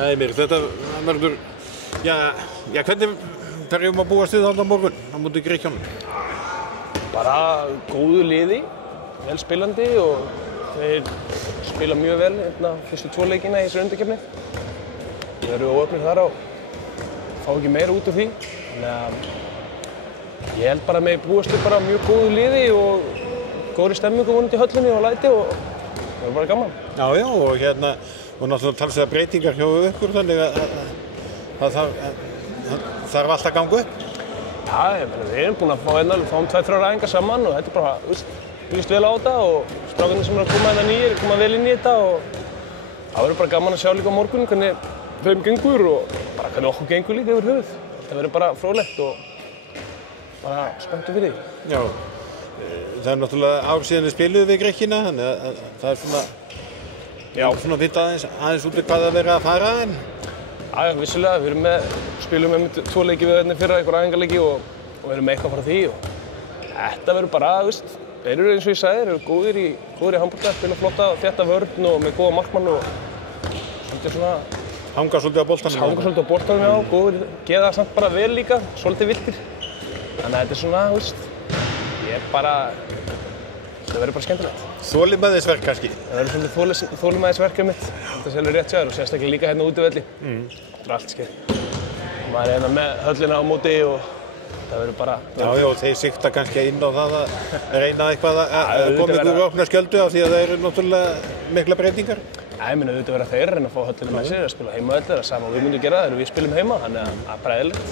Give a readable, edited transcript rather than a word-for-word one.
Heimir, þetta verður, hvernig hverjum að búast við þarna á morgun á móti Grikkjunum? Bara góðu liði, vel spilandi og þeir spila mjög vel fyrstu 2 leikina í þessu undankeppni. Þeir eru óöfnir þar og fá ekki meira út úr því. Þannig að ég held bara að við búast við bara mjög góðu liði og góðri stemmingu vonandi í höllinni og læti og það er bara gaman. Já, og náttúrulega talsverðar breytingar hjá ykkur þannig að það þarf allt að ganga upp. Já, við erum búin að fáum 2-3 æfingar saman og þetta er bara, líst vel á þetta og strákarnir sem eru að koma nýir koma vel inn í þetta og það verður bara gaman að sjá líka á morgun hvernig þeim gengur og bara hvernig okkur gengur líka yfir höfuð. Þetta verður bara fróðlegt og bara spenntur fyrir því. Já, það er náttúrulega ár síðan við spiluðum við Grikkina, þannig að það er svona að vita aðeins út í hvað það verður að fara en... Já, vissulega, við spilum með 2 leiki við hérna fyrra, einhver æfingarleiki og við erum með eitthvað frá því og þetta verður bara, þeir eru eins og ég sagði, þeir eru góðir í handbolta, spila flotta, þétta vörn og með góða markmann og svolítið svona... Hanga svolítið á boltanum. Hanga svolítið á boltanum, já, góðir, geða samt bara vel líka, svolítið viltir. Þannig að þetta er svona, það verður bara skemmtilegt. Þolinmæðisverk kannski? Það verður svona þolinmæðisverkið mitt. Þetta er rétt sér og sérstaklega líka hérna úti velli. Þetta er allt skeið. Maður er hérna með höllina á móti og það verður bara... Já, þeir sikta kannski inn á það að reyna eitthvað að koma ykkur opna skjöldu af því að það eru náttúrulega mikla breytingar. Ég meina auðvitað verða þeir að reyna að fá höllina með sér að spila heima velli, það er sama og við myndum gera þegar við spilum heima, þannig að það er bara eðlilegt.